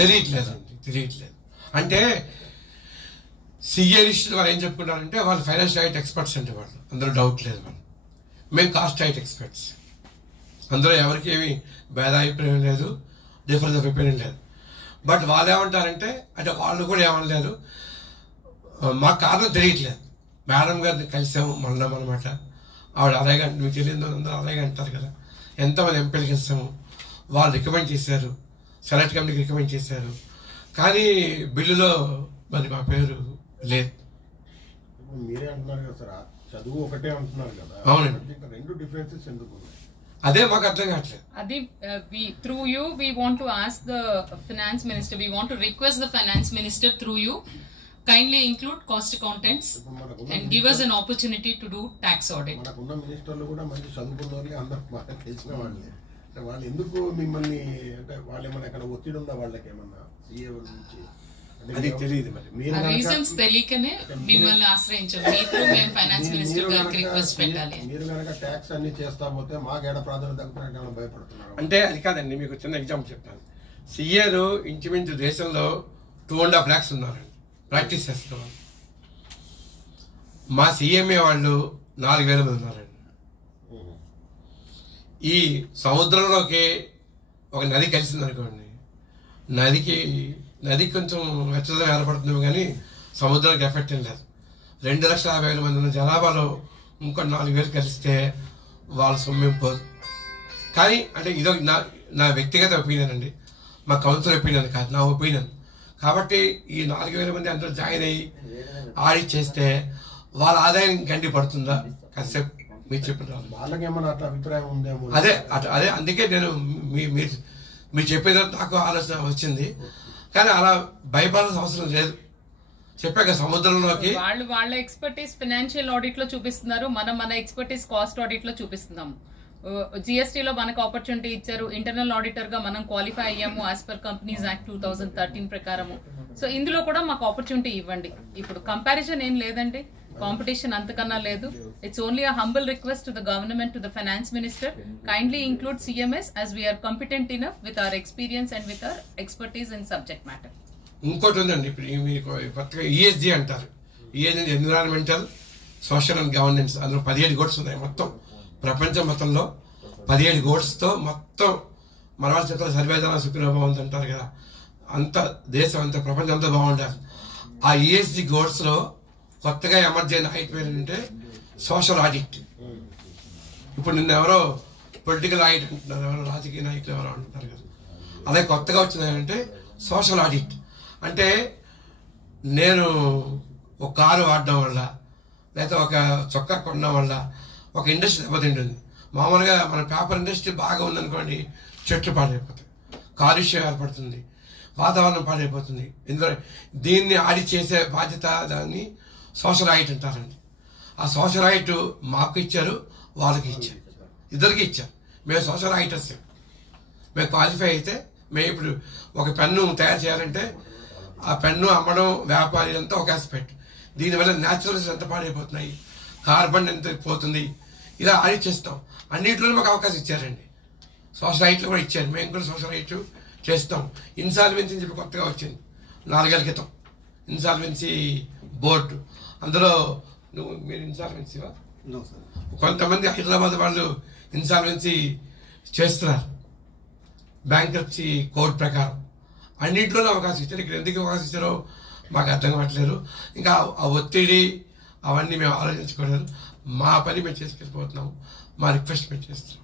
తెలియట్లేదు అంటే CA list వాళ్ళు ఏం చెప్పుకుంటారంటే వాళ్ళు ఫైనాన్షియల్ రైట్ ఎక్స్పర్ట్స్ అంటే వాళ్ళు అందులో డౌట్ లేదు. వాళ్ళు మేము కాస్ట్ రైట్ ఎక్స్పర్ట్స్, అందులో ఎవరికి ఏమి భేదాభిప్రాయం లేదు, డిఫరెన్స్ ఆఫ్ ఒపీనియన్ లేదు. బట్ వాళ్ళు ఏమంటారంటే అంటే వాళ్ళు కూడా ఏమనలేదు, మాకు కారణం తెలియట్లేదు. మేడం గారిని కలిసాము మొన్న అనమాట. ఆవిడ అలాగే అంటే మీకు తెలియదు, అందరూ అలాగే అంటారు కదా. ఎంతమంది ఎంపీలు కలిసాము, వాళ్ళు రికమెండ్ చేశారు, సెలెక్ట్ కమిటీకి రికమెండ్ చేశారు, కానీ బిల్లులో మరి మా పేరు లేదు. మీరే అంటున్నారు కదా సార్, చదువు ఒకటే అంటున్నారు కదా. అవునండి, రెండు డిఫరెన్సెస్ ఎందుకు? అదే మాకు అర్థం కావట్లేదు. అది through you we want to ask the finance minister, we want to request the finance minister through you kindly include cost accountants and give us an opportunity to do tax audit. మనకున్న మినిస్టర్లు కూడా మంచి చదువుకున్నోళ్ళే, అందరూ బాగా తెలిసిన వాళ్ళే. వాళ్ళు ఎందుకు మిమ్మల్ని అంటే వాళ్ళు ఏమన్నా ఎక్కడ ఒత్తిడి ఉందా వాళ్ళకి ఏమన్నా సీఏ నుంచి? అది తెలియదు. మరి రీజన్స్ తెలియకనే మిమ్మల్ని ఆశ్రయించాం. మేము ఫైనాన్స్ మినిస్టర్ గారికి రిక్వెస్ట్ పెట్టాలి. మీరు కనుక ట్యాక్స్ అన్ని చేస్తా పోతే మాకేడ ప్రాధాన్యత తగ్గుతున్నట్టు భయపడుతున్నారు అంటే అది కాదండి. మీకు చిన్న ఎగ్జాంపుల్ చెప్తాను. సీఏలు ఇంచుమించు దేశంలో 2.5 lakhs ఉన్నారండి ప్రాక్టీస్ చేస్తున్న. మా సీఎంఏ వాళ్ళు 4,000 మంది ఉన్నారండి. ఈ సముద్రంలోకి ఒక నది కలిసింది అనుకోండి, నది కొంచెం వెచ్చదనం ఏర్పడుతుంది కానీ సముద్రానికి ఎఫెక్ట్ ఏం లేదు. 2,50,000 మంది ఉన్న జనాభాలో ఇంకో 4,000 కలిస్తే వాళ్ళ సొమ్మేం పోదు. కానీ అంటే ఇదో నా వ్యక్తిగత ఒపీనియన్ అండి, మా కౌన్సిల్ ఒపీనియన్ కాదు, నా ఒపీనియన్. కాబట్టి ఈ 4,000 మంది అందరూ జాయిన్ అయ్యి ఆడిట్ చేస్తే వాళ్ళ ఆదాయం గండి పడుతుందా? కాసేపు మీరు చెప్పిన వాళ్ళకేమన్నా అట్లా అభిప్రాయం ఉందేమో. అదే అందుకే నేను మీరు చెప్పేది నాకు ఆలోచన వచ్చింది. కానీ అలా భయపడాల్సిన అవసరం లేదు. చెప్పాక సముద్రంలోకి వాళ్ళ ఎక్స్పర్టీస్ ఫైనాన్షియల్ ఆడిట్ లో చూపిస్తున్నారు, మన ఎక్స్పర్టీస్ కాస్ట్ ఆడిట్ లో చూపిస్తున్నాము. జిఎస్టీ లో మనకు ఆపర్చునిటీ ఇచ్చారు, ఇంటర్నల్ ఆడిటర్ గా మనం క్వాలిఫై అయ్యాము యాజ్ పర్ కంపెనీస్ యాక్ట్ 2013 ప్రకారము. సో ఇందులో కూడా మాకు ఆపర్చునిటీ ఇవ్వండి. ఇప్పుడు కంపారిజన్ ఏం లేదండి, కాంపిటీషన్ అంతకన్నా లేదు. It's only a humble request to the government, to the finance minister, kindly include CMS as we are competent enough with our experience and with our expertise in subject matter. ఇంకోటి ఉందండి, ఇప్పుడు మీకు కొత్తగా ESG అంటారు. ESG environmental, social and governance. అందులో 17 గోడ్స్ ఉన్నాయి. మొత్తం ప్రపంచం మొత్తంలో 17 గోడ్స్తో మొత్తం మన వాళ్ళు చెప్తారు సర్వేజన సుఖినో భవంతు అంటారు కదా. అంత దేశం అంతా ప్రపంచం అంతా బాగుండాలి. ఆ ఈఎస్జీ గోడ్స్లో కొత్తగా ఎమర్జ్ అయిన ఐటమ్ ఏంటంటే సోషల్ ఆడిట్. ఇప్పుడు నిన్న ఎవరో పొలిటికల్ ఆడిట్ అంటున్నారు, ఎవరో రాజకీయ నాయకులు ఎవరో అంటున్నారు కదా. అలాగే కొత్తగా వచ్చిందంటే సోషల్ ఆడిట్. అంటే నేను ఒక కారు వాడడం వల్ల లేకపోతే ఒక చొక్కా కొనడం వల్ల ఒక ఇండస్ట్రీ దెబ్బతింటుంది. మామూలుగా మన పేపర్ ఇండస్ట్రీ బాగా ఉందనుకోండి, చెట్లు పాడైపోతాయి, కాలుష్యం ఏర్పడుతుంది, వాతావరణం పాడైపోతుంది. ఇందులో దీన్ని ఆడిట్ చేసే బాధ్యత దాన్ని సోషల్ ఆడిట్ అంటారండి. ఆ సోషల్ ఆడిట్ మాకు ఇచ్చారు, వాళ్ళకి ఇచ్చారు, ఇద్దరికి ఇచ్చారు. మేము సోషల్ ఆడిటర్స్. మేము క్వాలిఫై అయితే మేము ఇప్పుడు ఒక పెన్ను తయారు చేయాలంటే ఆ పెన్ను అమ్మడం వ్యాపారి అంతా ఒక ఆస్పెక్ట్. దీనివల్ల న్యాచురల్స్ ఎంత పాడైపోతున్నాయి, కార్బన్ ఎంత పోతుంది, ఇలా ఆడిట్ చేస్తాం. అన్నింటిలో మాకు అవకాశం ఇచ్చారండి. సోషల్ ఆడిట్లో కూడా ఇచ్చారు. మేము కూడా సోషల్ ఆడిట్ చేస్తాం. ఇన్సాల్వెన్సీ అని చెప్పి కొత్తగా వచ్చింది 4 ఏళ్ల క్రితం, ఇన్సాల్వెన్సీ బోర్డు. అందులో మీరు ఇన్సాల్వెన్సీవా? కొంతమంది హైదరాబాద్ వాళ్ళు ఇన్సాల్వెన్సీ చేస్తున్నారు బ్యాంక్రప్సీ కోడ్ ప్రకారం. అన్నింటిలోనే అవకాశం ఇచ్చారు. ఇక్కడ ఎందుకు అవకాశం ఇచ్చారో మాకు అర్థం కావట్లేదు. ఇంకా ఆ ఒత్తిడి అవన్నీ మేము ఆలోచించుకోలేదు. మా పని మేము చేసుకెళ్ళిపోతున్నాము. మా రిక్వెస్ట్ మేము చేస్తున్నాం.